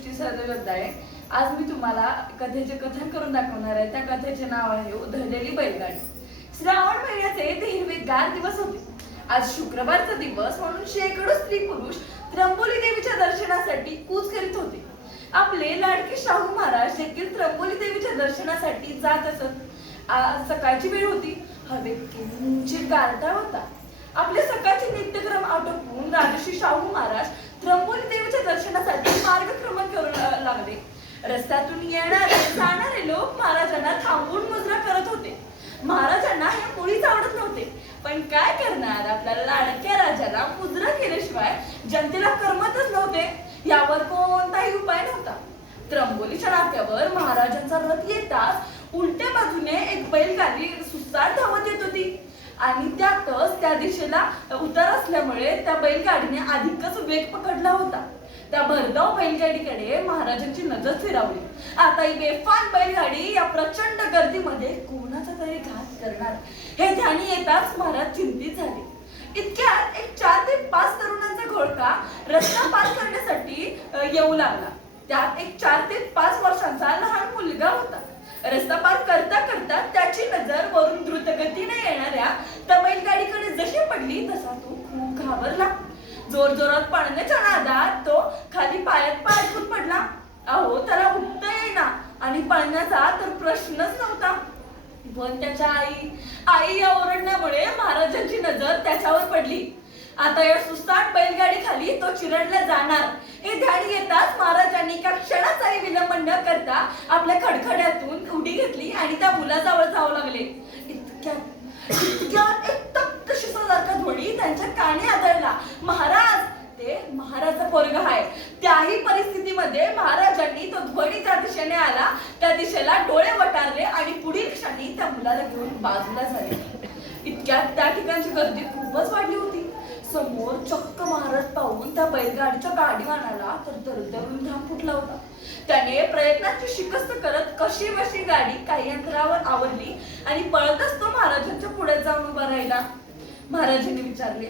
सृष्टी सदशब्द आहे. आज मी तुम्हाला कथेचे कथन करून दाखवणार आहे. त्या कथेचे नाव आहे उधळलेली बैलगाडी. श्रावण महिन्याचे ते हिरवेगार दिवस होते. आज शुक्रवारचा दिवस म्हणून शेकडो स्त्री पुरुष त्र्यंबोली देवीच्या दर्शनासाठी कूच करीत होते. आपले लाडके शाहू महाराज देखील त्र्यंबोली देवीच्या दर्शनासाठी जात असत. आज सकाळची वेळ होती. हवेत किंचित गारठा होता. आपले सकाळचे नित्यक्रम आटोपून राजश्री शाहू महाराज त्र्यंबोली देवीच्या दर्शनासाठी मार्गक्रमण करू लागले. रस्त्यातून येणारे जाणारे लोक महाराजांना थांबून मुजरा करत होते. महाराजांना हे मुळीच आवडत नव्हते. पण काय करणार? आपल्या लाडक्या राजाला मुजरा केल्याशिवाय जनतेला करमतच नव्हते. यावर कोणताही उपाय नव्हता. त्र्यंबोलीच्या नाक्यावर महाराजांचा रथ येताच उलट्या बाजूने एक बैलगाडी सुसार धावत येत आणि त्यातच त्या दिशेला उतार असल्यामुळे त्या बैलगाडीने अधिकच वेग पकडला होता. त्या भरधाव बैलगाडीकडे महाराजांची नजर फिरावली. आता ही बेफान बैलगाडी या प्रचंड गर्दीमध्ये कोणाचा तरी घात करणार? हे ध्यानी येताच महाराज चिंतित झाले. इतक्यात एक चार ते पाच तरुणांचा घोळका रस्ता पार करण्यासाठी येऊ लागला. त्यात एक चार ते पाच वर्षांचा लहान मुलगा होता. रस्ता पार करता करता त्याची नजर वरून द्रुतगतीने येणार त्या बैलगाडीकडे जशी पडली तसा तो खूप घाबरला जोर जोरात पडण्याच्या नादात तो खाली पायात पाय पडला. अहो त्याला उठता येईना. आणि पळण्याचा तर प्रश्नच नव्हता. पण त्याच्या आई आई या ओरडण्यामुळे महाराजांची नजर त्याच्यावर पडली. आता या सुस्ताट बैलगाडी खाली तो चिरडला जाणार. हे ध्यान येताच महाराजांनी एका क्षणाचाही विलंब न करता आपल्या खडखड्यातून उडी घेतली आणि त्या मुलाजवळ जाऊ लागले. इतक्यात इतक्यात एक तप्त शिसासारखा ध्वनी त्यांच्या कानी आदळला महाराज ते महाराजा पोरग आहे त्याही परिस्थितीमध्ये महाराजांनी तो ध्वनी त्या दिशेने आला. त्या दिशेला डोळे वटारले आणि पुढील क्षणी त्या मुलाला घेऊन बाजूला झाले. इतक्यात त्या ठिकाणची गर्दी खूपच वाढली होती. समोर चक्क महाराज पाहून त्या बैलगाडीच्या गाडीवानाला तर दरदरून घाम फुटला होता. त्याने प्रयत्नाची शिकस्त करत कशी बशी गाडी काही अंतरावर आवडली आणि पळतच तो महाराजांच्या पुढे जाऊन उभा राहिला. महाराजांनी विचारले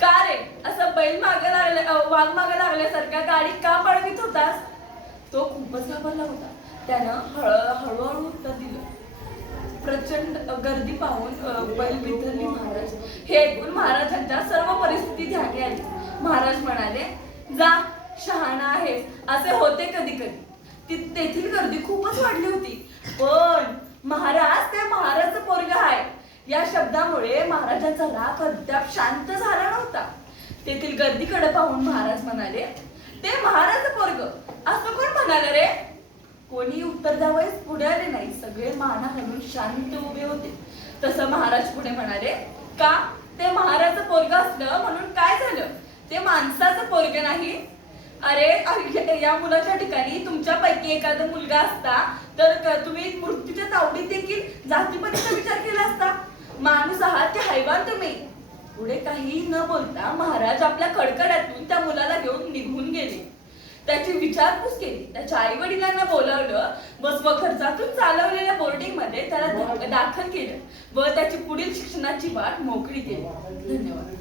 का रे? असं बैल मागे लागले वाघ मागे लागल्यासारख्या गाडी का पळवित होतास? तो खूपच घाबरला होता. त्यानं हळ हळूहळू उत्तर दिलं. प्रचंड गर्दी पाहून बैल बिथरली महाराज हे ऐकून महाराजांच्या सर्व परिस्थिती ध्यानी आली. महाराज म्हणाले जा शहाणा आहे असे होते कधी कधी ती- तेथील गर्दी खूपच वाढली होती. पण महाराज ते महाराज पोरग आहे या शब्दामुळे महाराजांचा राग अद्याप शांत झाला नव्हता. तेथील गर्दीकडे पाहून महाराज म्हणाले ते महाराज म्हणाले रे. कोणी उत्तर द्यावयास पुढे आले नाही सगळे माना घालून शांत उभे होते. तसं महाराज पुढे म्हणाले का? ते महाराज पोरग असलं म्हणून काय झालं? ते माणसाचं पोरग नाही? अरे या मुलाच्या ठिकाणी तुमच्यापैकी एखादा मुलगा असता तर तुम्ही मृत्यूच्या तावडीत देखील जातीपतीचा विचार केला असता. माणूस आहात ते हैवान तुम्ही. पुढे काही न बोलता महाराज आपल्या कडकड्यातून त्या मुलाला घेऊन निघून गेले. त्याची विचारपूस केली. त्याच्या आई वडिलांना बोलावलं. व स्वखर्चातून चालवलेल्या बोर्डिंगमध्ये त्याला दाखल केलं. व त्याची पुढील शिक्षणाची वाट मोकळी केली. धन्यवाद.